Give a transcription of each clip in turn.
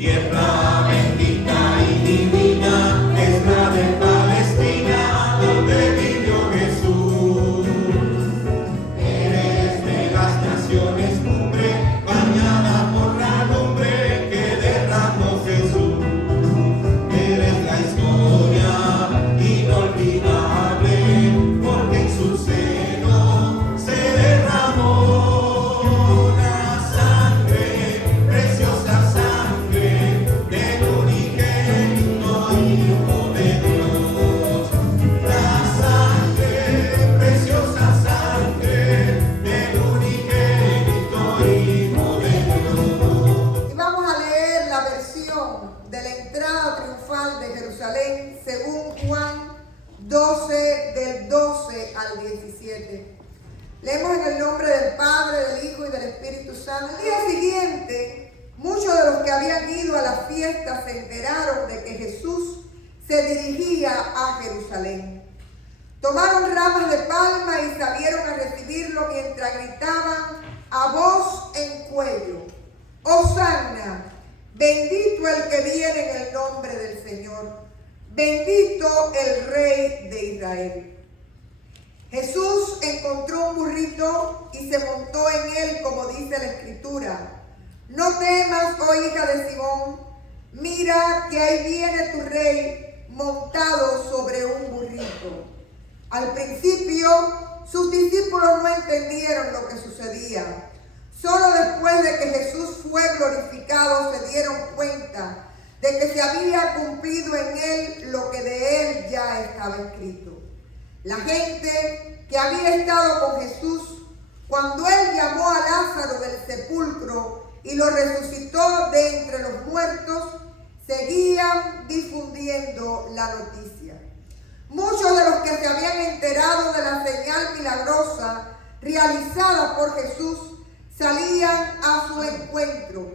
Tierra bendita y divina es la de Palestina, donde vivió Jesús. Eres de las naciones cumbre, bañada por la lumbre que derramó Jesús. Eres la historia inolvidable, porque en su seno se derramó la sangre, preciosa sangre del unigénito Hijo de Dios. La sangre, preciosa sangre del unigénito Hijo de Dios. Y vamos a leer la versión de la entrada triunfal de Jerusalén según Juan 12, del 12 al 17. Leemos en el nombre del Padre, del Hijo y del Espíritu Santo. El día siguiente, muchos de los que habían ido a la fiesta se enteraron de que Jesús se dirigía a Jerusalén. Tomaron ramas de palma y salieron a recibirlo mientras gritaban a voz en cuello: Hosanna, bendito el que viene en el nombre del Señor, bendito el Rey de Israel. Jesús encontró un burrito y se montó en él, como dice la Escritura. No temas, oh hija de Simón, mira que ahí viene tu rey montado sobre un burrito. Al principio, sus discípulos no entendieron lo que sucedía. Solo después de que Jesús fue glorificado se dieron cuenta de que se había cumplido en él lo que de él ya estaba escrito. La gente que había estado con Jesús cuando él llamó a Lázaro del sepulcro y lo resucitó de entre los muertos, seguían difundiendo la noticia. Muchos de los que se habían enterado de la señal milagrosa realizada por Jesús salían a su encuentro.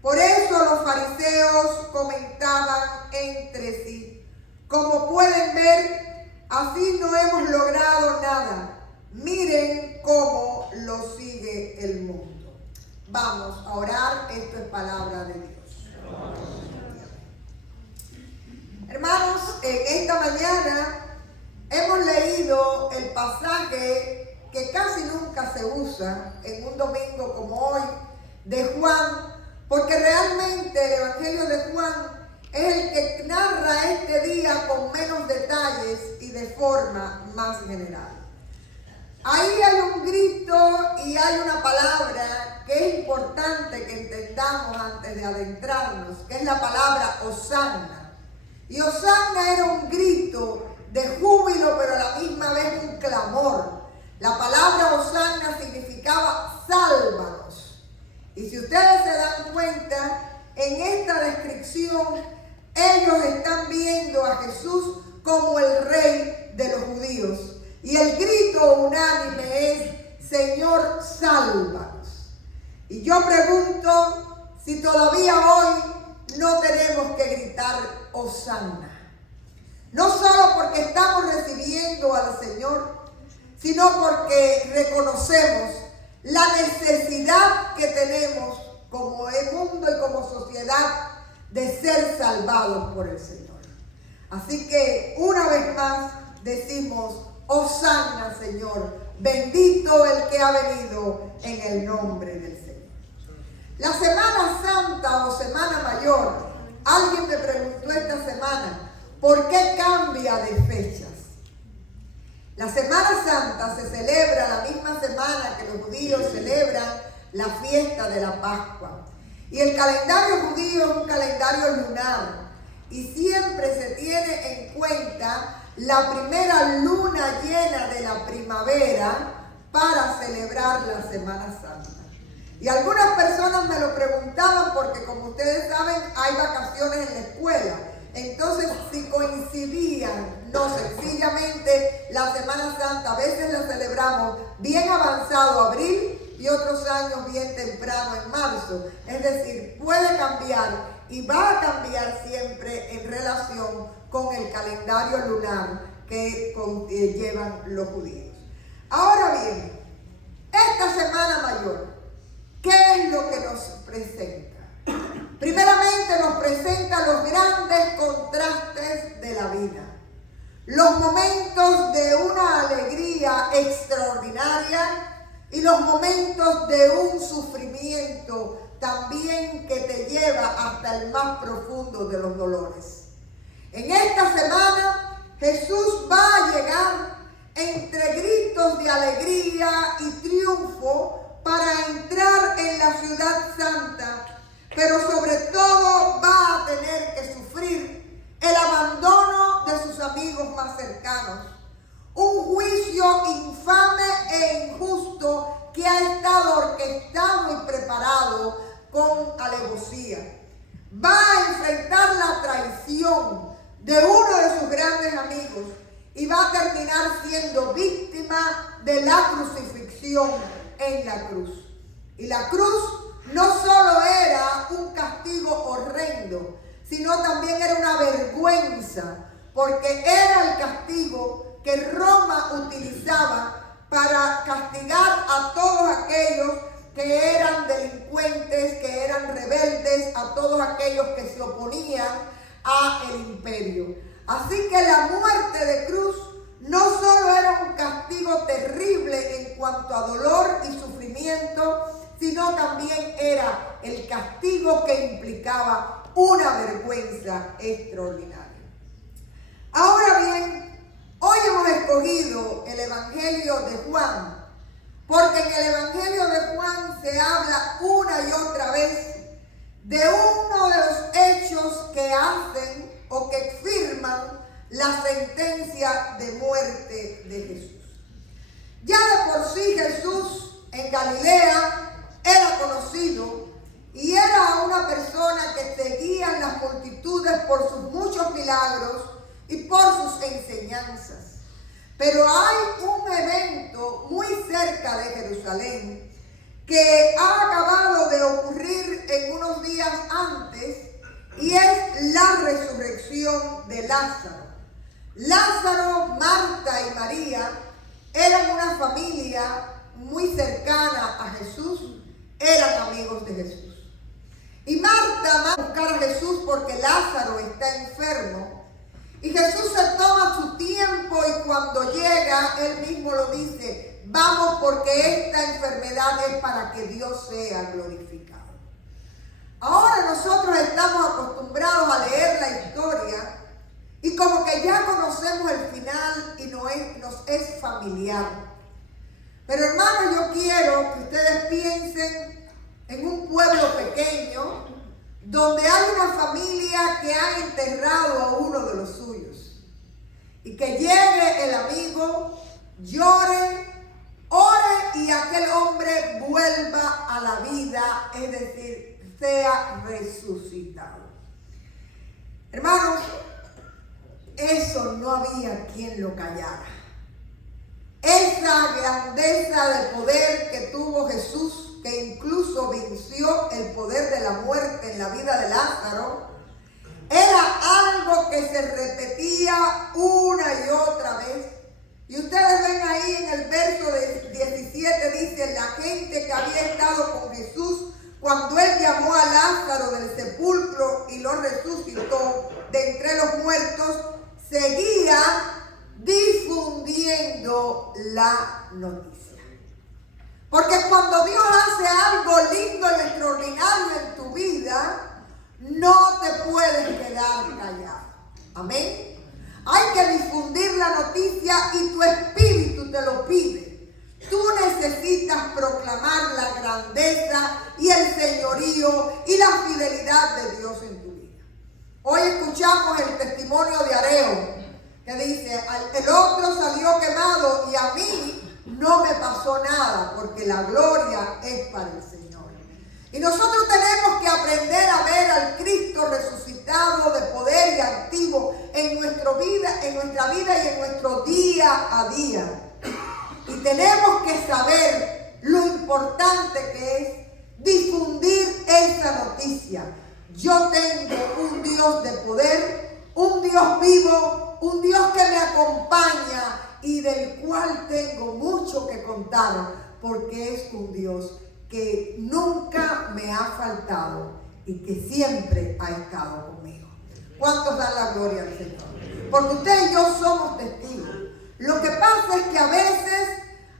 Por eso los fariseos comentaban entre sí: como pueden ver, así no hemos logrado nada. Miren cómo lo sigue el mundo. Vamos a orar, esto es palabra de Dios. Hermanos, en esta mañana hemos leído el pasaje que casi nunca se usa en un domingo como hoy de Juan, porque realmente el Evangelio de Juan es el que narra este día con menos detalles y de forma más general. Ahí hay un grito y hay una palabra que es importante que entendamos antes de adentrarnos, que es la palabra Hosanna. Y Hosanna era un grito de júbilo, pero a la misma vez un clamor. La palabra Hosanna significaba sálvanos. Y si ustedes se dan cuenta, en esta descripción, ellos están viendo a Jesús como el Rey de los judíos. Y el grito unánime es: Señor, sálvanos. Y yo pregunto si todavía hoy no tenemos que gritar Hosanna. No solo porque estamos recibiendo al Señor, sino porque reconocemos la necesidad que tenemos como el mundo y como sociedad de ser salvados por el Señor. Así que una vez más decimos: Hosanna, Señor, bendito el que ha venido en el nombre del Señor. La Semana Santa o Semana Mayor, alguien me preguntó esta semana, ¿por qué cambia de fechas? La Semana Santa se celebra la misma semana que los judíos celebran la fiesta de la Pascua. Y el calendario judío es un calendario lunar y siempre se tiene en cuenta la primera luna llena de la primavera para celebrar la Semana Santa. Y algunas personas me lo preguntaban porque, como ustedes saben, hay vacaciones en la escuela. Entonces, si coincidían, no, sencillamente la Semana Santa a veces la celebramos bien avanzado abril y otros años bien temprano en marzo. Es decir, puede cambiar y va a cambiar siempre en relación con el calendario lunar que llevan los judíos. Ahora bien, esta Semana Mayor, ¿qué es lo que nos presenta? Primeramente nos representa los grandes contrastes de la vida. Los momentos de una alegría extraordinaria y los momentos de un sufrimiento también que te lleva hasta el más profundo de los dolores. En esta semana Jesús va a llegar entre gritos de alegría y triunfo para entrar en la ciudad santa, pero sobre todo va a tener que sufrir el abandono de sus amigos más cercanos, un juicio infame e injusto que ha estado orquestado y preparado con alevosía. Va a enfrentar la traición de uno de sus grandes amigos y va a terminar siendo víctima de la crucifixión en la cruz. Y la cruz no solo era un castigo horrendo, sino también era una vergüenza, porque era el castigo que Roma utilizaba para castigar a todos aquellos que eran delincuentes, que eran rebeldes, a todos aquellos que se oponían al imperio. Así que la muerte de cruz no solo era un castigo terrible en cuanto a dolor y sufrimiento, sino también era el castigo que implicaba una vergüenza extraordinaria. Ahora bien, hoy hemos escogido el Evangelio de Juan, porque en el Evangelio de Juan se habla una y otra vez de uno de los hechos que hacen o que firman la sentencia de muerte de Jesús. Ya de por sí Jesús en Galilea era conocido y era una persona que seguía en las multitudes por sus muchos milagros y por sus enseñanzas. Pero hay un evento muy cerca de Jerusalén que ha acabado de ocurrir en unos días antes y es la resurrección de Lázaro. Lázaro, Marta y María eran una familia muy cercana a Jesús, eran amigos de Jesús. Y Marta va a buscar a Jesús porque Lázaro está enfermo. Y Jesús se toma su tiempo y cuando llega, él mismo lo dice, vamos porque esta enfermedad es para que Dios sea glorificado. Ahora nosotros estamos acostumbrados a leer la historia y como que ya conocemos el final y nos es familiar. Pero hermanos, yo quiero que ustedes piensen en un pueblo pequeño donde hay una familia que ha enterrado a uno de los suyos y que llegue el amigo, llore, ore y aquel hombre vuelva a la vida, es decir, sea resucitado. Hermanos, eso no había quien lo callara. Esa grandeza de poder que tuvo Jesús, que incluso venció el poder de la muerte en la vida de Lázaro, era algo que se repetía una y otra vez. Y ustedes ven ahí en el verso 17, dice, la gente que había estado con Jesús cuando él llamó a Lázaro del sepulcro y lo resucitó de entre los muertos, seguía difundiendo la noticia. Porque cuando Dios hace algo lindo y extraordinario en tu vida, no te puedes quedar callado. Amén. Hay que difundir la noticia y tu espíritu te lo pide. Tú necesitas proclamar la grandeza y el señorío y la fidelidad de Dios en tu vida. Hoy escuchamos el testimonio de Areo, que dice, el otro salió quemado y a mí no me pasó nada, porque la gloria es para el Señor. Y nosotros tenemos que aprender a ver al Cristo resucitado de poder y activo en nuestra vida y en nuestro día a día. Y tenemos que saber lo importante que es difundir esa noticia. Yo tengo un Dios de poder, un Dios vivo, un Dios que me acompaña y del cual tengo mucho que contar, porque es un Dios que nunca me ha faltado y que siempre ha estado conmigo. ¿Cuántos dan la gloria al Señor? Porque usted y yo somos testigos. Lo que pasa es que a veces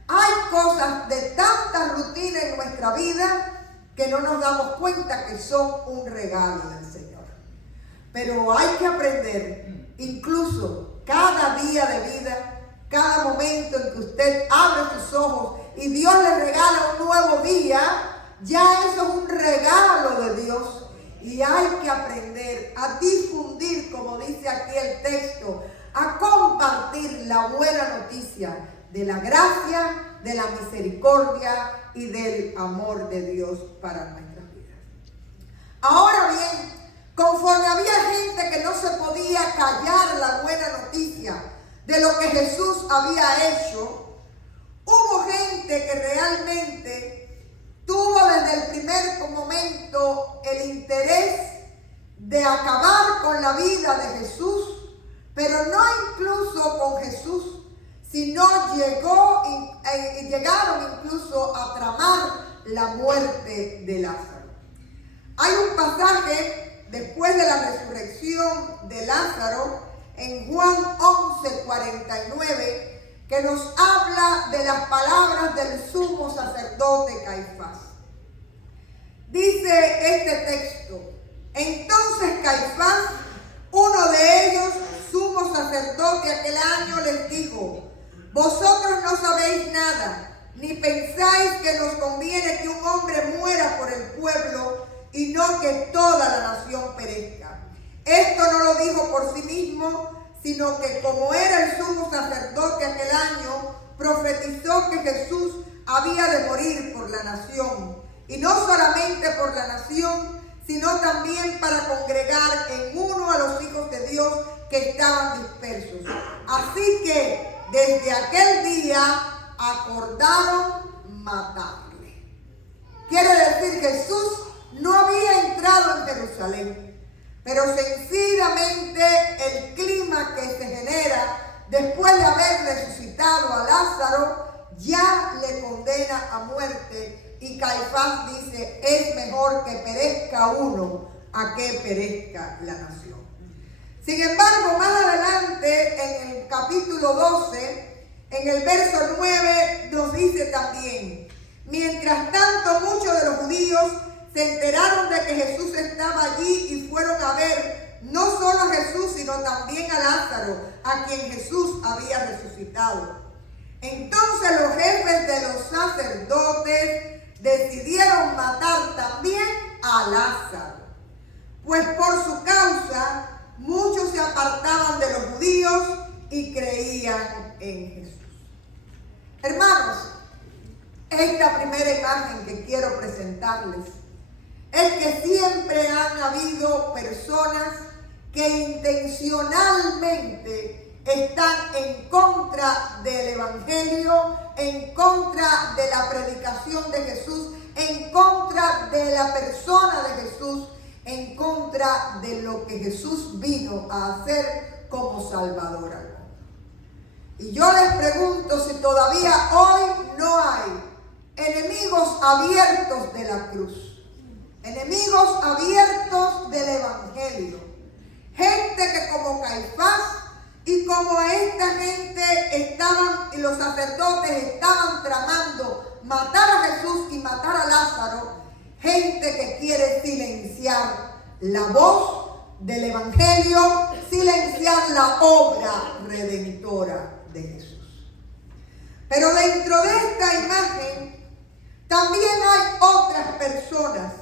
hay cosas de tanta rutina en nuestra vida que no nos damos cuenta que son un regalo del Señor. Pero hay que aprender, incluso cada día de vida, cada momento en que usted abre sus ojos y Dios le regala un nuevo día, ya eso es un regalo de Dios. Y hay que aprender a difundir, como dice aquí el texto, a compartir la buena noticia de la gracia, de la misericordia y del amor de Dios para nuestras vidas. Ahora bien, conforme había gente que no se podía callar la buena noticia de lo que Jesús había hecho, hubo gente que realmente tuvo desde el primer momento el interés de acabar con la vida de Jesús, pero no incluso con Jesús, sino llegaron incluso a tramar la muerte de Lázaro. Hay un pasaje después de la resurrección de Lázaro en Juan 11:49 que nos habla de las palabras del sumo sacerdote Caifás. Dice este texto: entonces Caifás, uno de ellos, sumo sacerdote aquel año, les dijo: vosotros no sabéis nada, ni pensáis que nos conviene que un hombre muera por el pueblo y no que toda la nación perezca. Esto no lo dijo por sí mismo, sino que como era el sumo sacerdote aquel año, profetizó que Jesús había de morir por la nación. Y no solamente por la nación, sino también para congregar en uno a los hijos de Dios que estaban dispersos. Así que desde aquel día acordaron matarle. Quiere decir, Jesús no había entrado en Jerusalén, pero sencillamente el clima que se genera después de haber resucitado a Lázaro ya le condena a muerte. Y Caifás dice: es mejor que perezca uno a que perezca la nación. Sin embargo, más adelante, en el capítulo 12, en el verso 9, nos dice también: mientras tanto, muchos de los judíos se enteraron de que Jesús estaba allí y fueron a ver no solo a Jesús, sino también a Lázaro, a quien Jesús había resucitado. Entonces los jefes de los sacerdotes decidieron matar también a Lázaro, pues por su causa muchos se apartaban de los judíos y creían en Jesús. Hermanos, esta primera imagen que quiero presentarles es que siempre han habido personas que intencionalmente están en contra del Evangelio, en contra de la predicación de Jesús, en contra de la persona de Jesús, en contra de lo que Jesús vino a hacer como Salvador al mundo. Y yo les pregunto si todavía hoy no hay enemigos abiertos de la cruz, enemigos abiertos del Evangelio, gente que como Caifás y como esta gente estaban, y los sacerdotes estaban tramando matar a Jesús y matar a Lázaro, gente que quiere silenciar la voz del Evangelio, silenciar la obra redentora de Jesús. Pero dentro de esta imagen también hay otras personas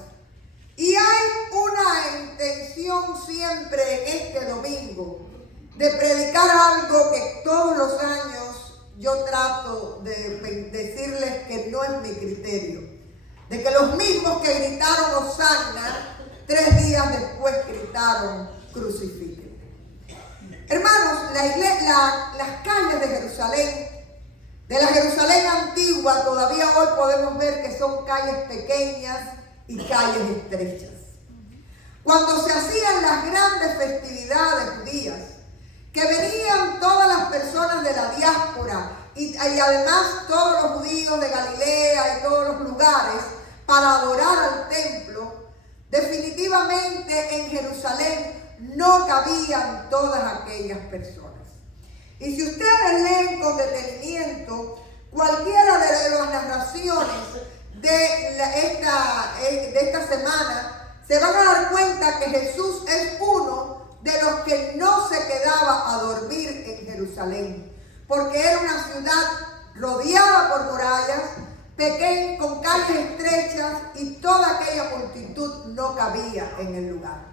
y hay una intención siempre en este domingo de predicar algo que todos los años yo trato de decirles que no es mi criterio. De que los mismos que gritaron Hosanna, 3 días después gritaron crucifíquenlo. Hermanos, las calles de Jerusalén, de la Jerusalén antigua, todavía hoy podemos ver que son calles pequeñas y calles estrechas. Cuando se hacían las grandes festividades judías, que venían todas las personas de la diáspora y además todos los judíos de Galilea y todos los lugares para adorar al templo, Definitivamente en Jerusalén no cabían todas aquellas personas. Y si ustedes leen con detenimiento cualquiera de las narraciones de esta semana, se van a dar cuenta que Jesús es uno de los que no se quedaba a dormir en Jerusalén, porque era una ciudad rodeada por murallas, pequeña, con calles estrechas, y toda aquella multitud no cabía en el lugar.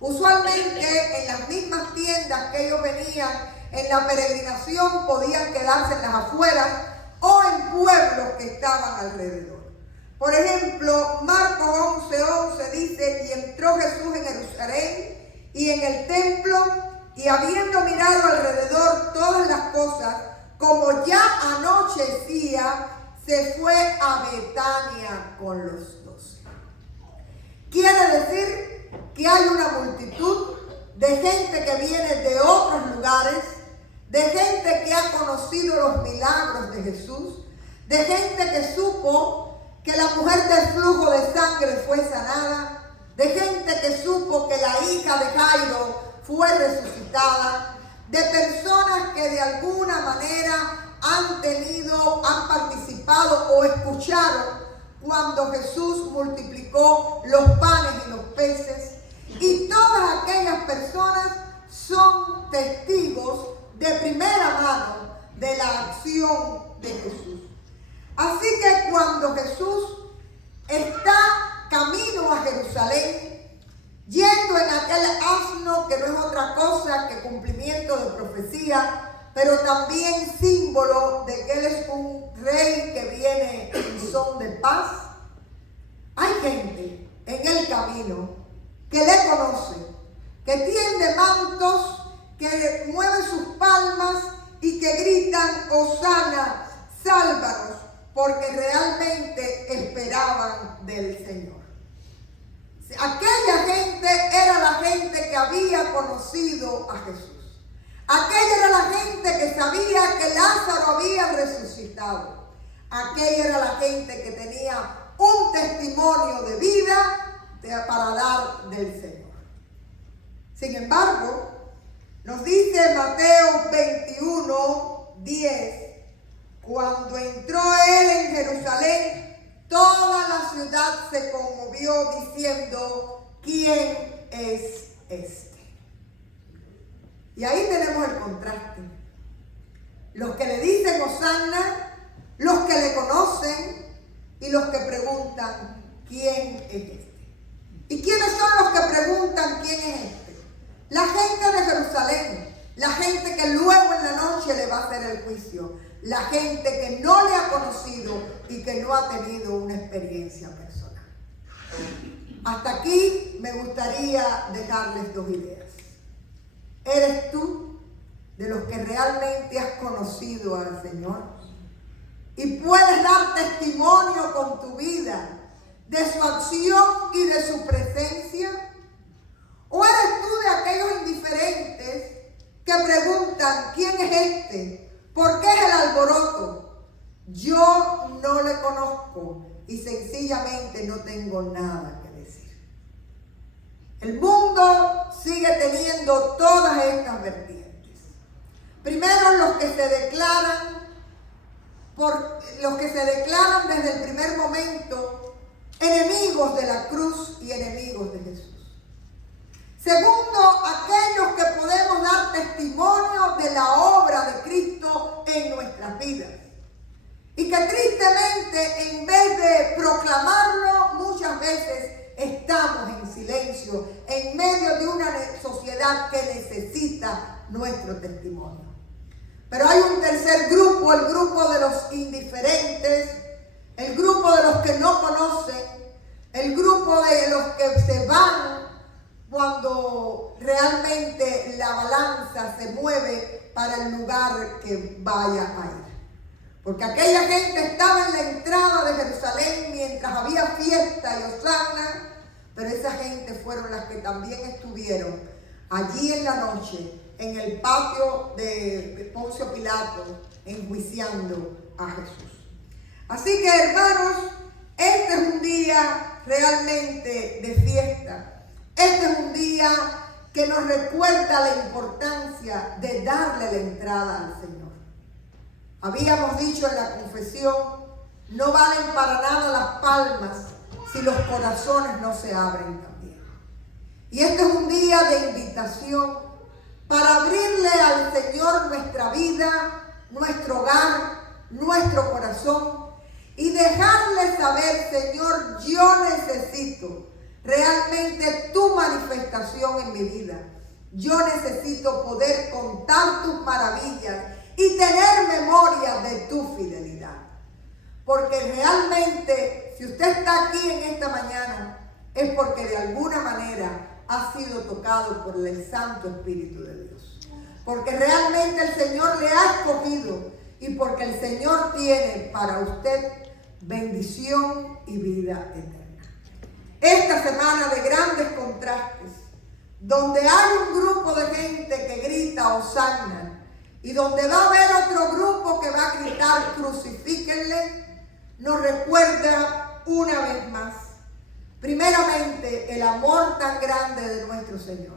Usualmente en las mismas tiendas que ellos venían en la peregrinación podían quedarse en las afueras o en pueblos que estaban alrededor. Por ejemplo, Marcos 11:11 dice: y entró Jesús en Jerusalén y en el templo, y habiendo mirado alrededor todas las cosas, como ya anochecía, se fue a Betania con los 12. Quiere decir que hay una multitud de gente que viene de otros lugares, de gente que ha conocido los milagros de Jesús, de gente que supo que la mujer del flujo de sangre fue sanada, de gente que supo que la hija de Jairo fue resucitada, de personas que de alguna manera han participado o escucharon cuando Jesús multiplicó los panes y los peces. Y todas aquellas personas son testigos de primera mano de la acción de Jesús. Así que cuando Jesús está camino a Jerusalén, yendo en aquel asno que no es otra cosa que cumplimiento de profecía, pero también símbolo de que Él es un rey que viene en son de paz, hay gente en el camino que le conoce, que tiende mantos, que mueve sus palmas y que gritan: Hosana, sálvanos, porque realmente esperaban del Señor. Aquella gente era la gente que había conocido a Jesús. Aquella era la gente que sabía que Lázaro había resucitado. Aquella era la gente que tenía un testimonio de vida para dar del Señor. Sin embargo, nos dice Mateo 21:10, cuando entró Él en Jerusalén, toda la ciudad se conmovió diciendo: ¿quién es este? Y ahí tenemos el contraste. Los que le dicen Hosana, los que le conocen y los que preguntan: ¿quién es este? ¿Y quiénes son los que preguntan quién es este? La gente de Jerusalén, la gente que luego en la noche le va a hacer el juicio, la gente que no le ha conocido y que no ha tenido una experiencia personal. Hasta aquí me gustaría dejarles dos ideas. ¿Eres tú de los que realmente has conocido al Señor y puedes dar testimonio con tu vida de su acción y de su presencia? ¿O eres tú de aquellos indiferentes que preguntan: ¿quién es este? ¿Por qué es el alboroto? Yo no le conozco y sencillamente no tengo nada que decir. El mundo sigue teniendo todas estas vertientes. Primero, los que se declaran desde el primer momento enemigos de la cruz y enemigos de Jesús. Segundo, aquellos que podemos dar testimonio de la obra de Cristo en nuestras vidas. Y que tristemente, en vez de proclamarlo, muchas veces estamos en silencio, en medio de una sociedad que necesita nuestro testimonio. Pero hay un tercer grupo, el grupo de los indiferentes, el grupo de los que no conocen, el grupo de los que se van cuando realmente la balanza se mueve para el lugar que vaya a ir. Porque aquella gente estaba en la entrada de Jerusalén mientras había fiesta y hosana, pero esa gente fueron las que también estuvieron allí en la noche, en el patio de Poncio Pilato, enjuiciando a Jesús. Así que, hermanos, este es un día realmente de fiesta. Este es un día que nos recuerda la importancia de darle la entrada al Señor. Habíamos dicho en la confesión, no valen para nada las palmas si los corazones no se abren también. Y este es un día de invitación para abrirle al Señor nuestra vida, nuestro hogar, nuestro corazón y dejarle saber, Señor, yo necesito realmente tu manifestación en mi vida. Yo necesito poder contar tus maravillas y tener memoria de tu fidelidad. Porque realmente, si usted está aquí en esta mañana, es porque de alguna manera ha sido tocado por el Santo Espíritu de Dios. Porque realmente el Señor le ha escogido y porque el Señor tiene para usted bendición y vida eterna. Esta semana de grandes contrastes, donde hay un grupo de gente que grita Hosanna y donde va a haber otro grupo que va a gritar crucifíquenle, nos recuerda una vez más, primeramente, el amor tan grande de nuestro Señor.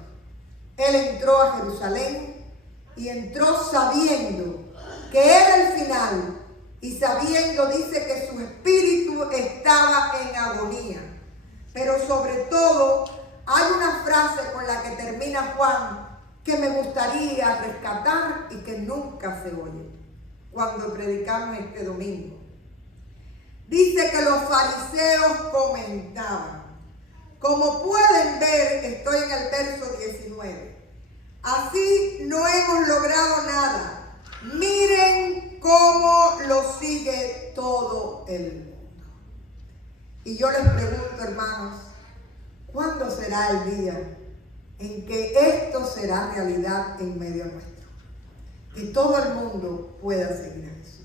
Él entró a Jerusalén y entró sabiendo que era el final y sabiendo, dice, que su espíritu estaba en agonía. Pero sobre todo, hay una frase con la que termina Juan que me gustaría rescatar y que nunca se oye cuando predicamos este domingo. Dice que los fariseos comentaban, como pueden ver, estoy en el verso 19, así no hemos logrado nada, miren cómo lo sigue todo el mundo. Y yo les pregunto, hermanos, ¿cuándo será el día en que esto será realidad en medio nuestro? Que todo el mundo pueda seguir a Jesús.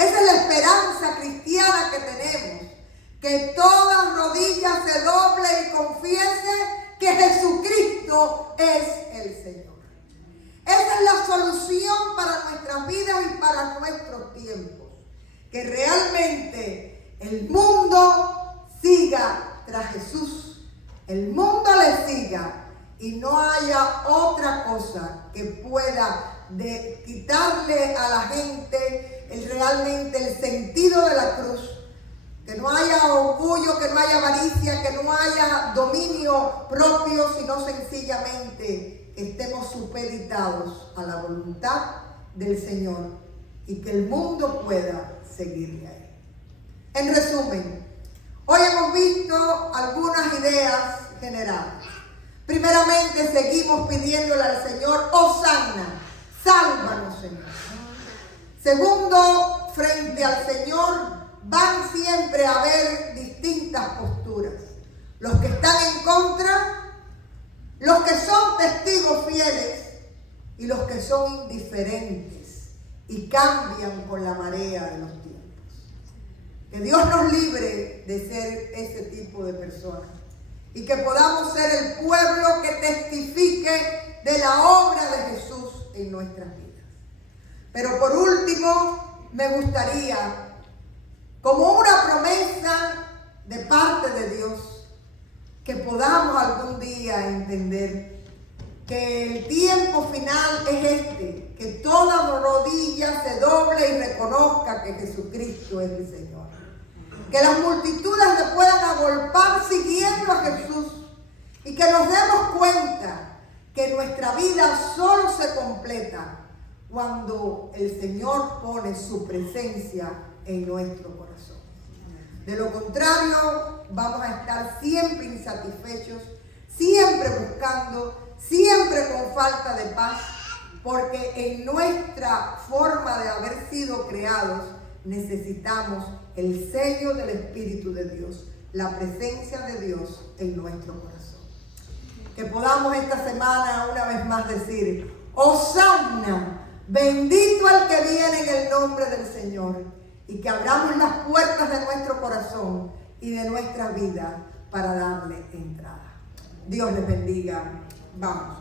Esa es la esperanza cristiana que tenemos, que toda rodilla se doble y confiese que Jesucristo es el Señor. Esa es la solución para nuestras vidas y para nuestros tiempos, que realmente el mundo siga tras Jesús, el mundo le siga y no haya otra cosa que pueda quitarle a la gente realmente el sentido de la cruz, que no haya orgullo, que no haya avaricia, que no haya dominio propio, sino sencillamente estemos supeditados a la voluntad del Señor y que el mundo pueda seguirle a Él. En resumen, hoy hemos visto algunas ideas generales. Primeramente, seguimos pidiéndole al Señor, Hosanna, sálvanos, Señor. Segundo, frente al Señor van siempre a haber distintas posturas. Los que están en contra, los que son testigos fieles y los que son indiferentes y cambian con la marea de los tiempos. Que Dios nos libre de ser ese tipo de personas y que podamos ser el pueblo que testifique de la obra de Jesús en nuestras vidas. Pero por último, me gustaría, como una promesa de parte de Dios, que podamos algún día entender que el tiempo final es este, que toda rodilla se doble y reconozca que Jesucristo es el Señor. Que las multitudes se puedan agolpar siguiendo a Jesús y que nos demos cuenta que nuestra vida solo se completa cuando el Señor pone su presencia en nuestro corazón. De lo contrario, vamos a estar siempre insatisfechos, siempre buscando, siempre con falta de paz, porque en nuestra forma de haber sido creados necesitamos el sello del Espíritu de Dios, la presencia de Dios en nuestro corazón. Que podamos esta semana una vez más decir, Hosanna, bendito el que viene en el nombre del Señor, y que abramos las puertas de nuestro corazón y de nuestra vida para darle entrada. Dios les bendiga. Vamos.